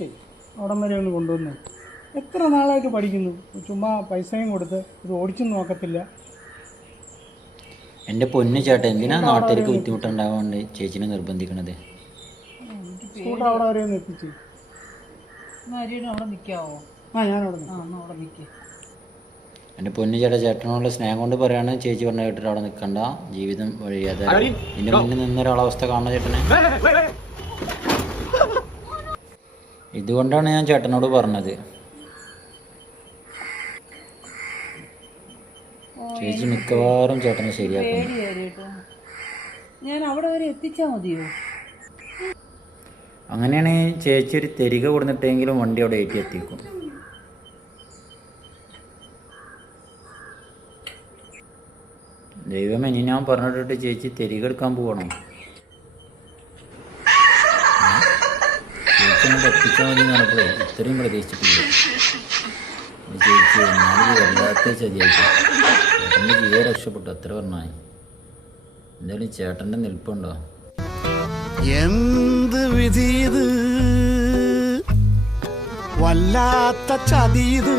ചെയ്യും. അവിടം വരെ ഒന്ന് കൊണ്ടുവന്ന് എത്ര നാളായിട്ട് പഠിക്കുന്നു. ചുമ്മാ പൈസയും കൊടുത്ത് ഇത് ഓടിച്ചും നോക്കത്തില്ല. എൻ്റെ പൊന്നു ചേട്ടൻ എന്തിനാ നാട്ടുകാർക്ക് ബുദ്ധിമുട്ടുണ്ടാവാണ്ട് ചേച്ചിനെ നിർബന്ധിക്കണത്? സ്കൂട്ടർ അവിടെ വരെ ഒന്ന് എത്തിച്ചു. അവിടെ നിൽക്കാവോ? ഞാനവിടെ അവിടെ നിൽക്കുക. എൻ്റെ പൊന്നു ചേട്ടാ, ചേട്ടനോടുള്ള സ്നേഹം കൊണ്ട് പറയാണ്. ചേച്ചി പറഞ്ഞ കേട്ടിട്ട് അവിടെ നിൽക്കണ്ട, ജീവിതം വഴിയാതെ. ഇതിൻ്റെ മുന്നിൽ നിന്നൊരാളവസ്ഥ കാണുന്ന ചേട്ടനെ. ഇതുകൊണ്ടാണ് ഞാൻ ചേട്ടനോട് പറഞ്ഞത്. ചേച്ചി മിക്കവാറും ചേട്ടനെ ശരിയാക്കും. ഞാൻ അവിടെ വരെ എത്തിച്ചാൽ മതിയോ? അങ്ങനെയാണെങ്കിൽ ചേച്ചി ഒരു തെരിക കൊടുത്തിട്ടെങ്കിലും വണ്ടി അവിടെ ഏറ്റി എത്തിക്കും. ദൈവമേ, ഇനി ഞാൻ പറഞ്ഞിട്ട് ചേച്ചി തെരിക എടുക്കാൻ പോകണം. ചേച്ചി ഒന്ന് എത്തിച്ചാൽ മതി നടക്കുക. ഇത്രയും പ്രതീക്ഷിച്ചിട്ടില്ല ചേച്ചി. എന്നാലും വല്ലാത്ത ചതിയായിട്ട് ചേട്ടൻ്റെ ജീവൻ രക്ഷപ്പെട്ടു. അത്ര പറഞ്ഞാൽ എന്തായാലും ചേട്ടൻ്റെ നിൽപ്പുണ്ടോ? എന്ത് വിധി ഇത്, വല്ലാത്ത ചതിയത്.